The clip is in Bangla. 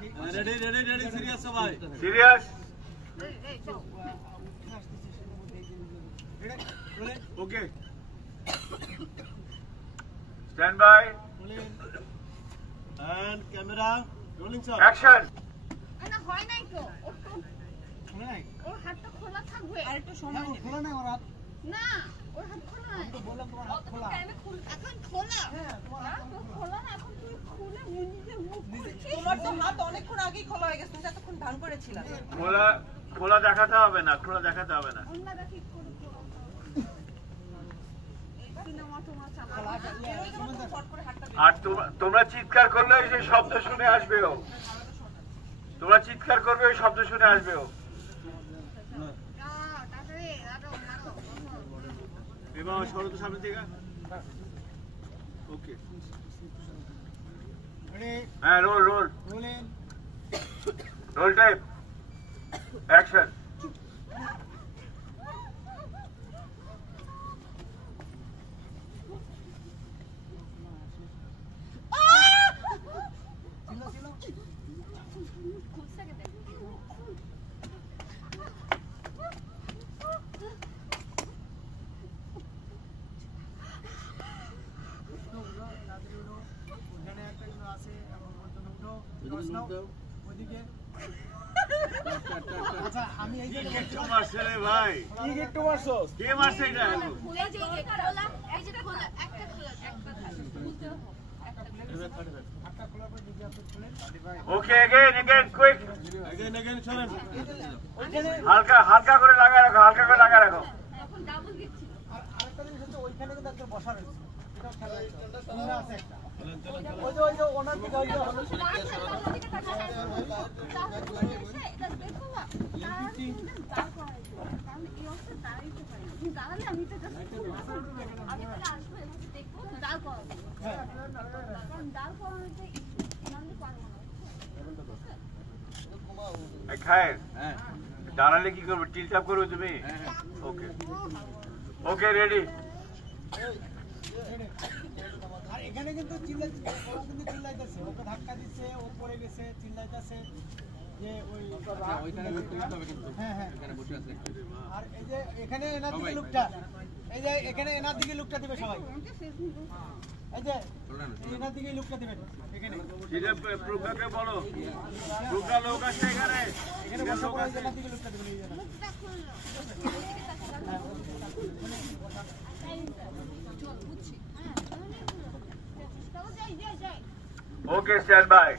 রেডি রেডি রেডি সিরিয়াস সবাই serious okay stand by and camera rolling sir action না হয় নাই তো ওর হাতটা খোলা থাকবে আর একটু সময় নেবে খোলা নাই ওর হাত না ওর হাত খোলা নাই তো বললাম তোমার হাত খোলা এখন খোলা হ্যাঁ তোমার হাত খোলা না এখন তুই খুলে নিজে মুখ খুলছিস তোমার তো হাত অনেকক্ষণ আগেই খোলা হয়ে গেছে তুমি এতক্ষণ ধান করেছিলা খোলা খোলা দেখাতে হবে না খোলা দেখাতে হবে না অন্যরা ঠিক করে খোলা এই সিনেমা তোমার চালা বেরোয় যাবো তুমি ফট করে হাতটা আর তোমরা চিৎকার করলে ওই যে শব্দ শুনে আসবে ও তোমরা চিৎকার করবে ওই শব্দ শুনে আসবে ও তাড়াতাড়ি মারো এবার সরো তো সামনে থেকে ওকে রেডি হ্যাঁ roll roll rolling role type action ওখানে একটা গুলো আছে এখন পর্যন্ত উঠো ওইদিকে আচ্ছা আমি এই যে একটু মারছে রে ভাই কি একটু মারছস কে মারছে এটা খুলে যে খোলা এই যে খোলা একটা খোলা একটা খুলতে হাতটা খোলার পর দিকে আপনি খুলেন ওকে এগেইন কুইক এগেন চলেন ওইখানে হালকা হালকা করে লাগায় রাখো হালকা করে লাগায় রাখো এখন ডাবল দিচ্ছি আর আরেকটা জিনিস হচ্ছে ওইখানে কিন্তু একটা বসা রয়েছে এটাও খেলা আছে রুমে আছে একটা ওই যে ওনার দিকে ওই যে খায় দাঁড়ালে কি করবে টিলটাপ করবে তুমি ওকে ওকে রেডি আর এখানে কিন্তু চিল্লাইতেছে ওকে ধাক্কা দিচ্ছে ও পড়ে গেছে চিল্লাইতেছে যে ওই হ্যাঁ হ্যাঁ আর এই যে এখানে এনার দিকে লোকটা এই যে এখানে এনার দিকে লোকটা দিবে সবাই এই যে এনার দিকে লোকটা দিবেন এখানে এটা প্রজ্ঞাকে বলো প্রজ্ঞা লোক আছে এখানে এখানে বসে পড়ে এনার দিকে লোকটা দিবেন এই যে ওকে স্ট্যান্ড বাই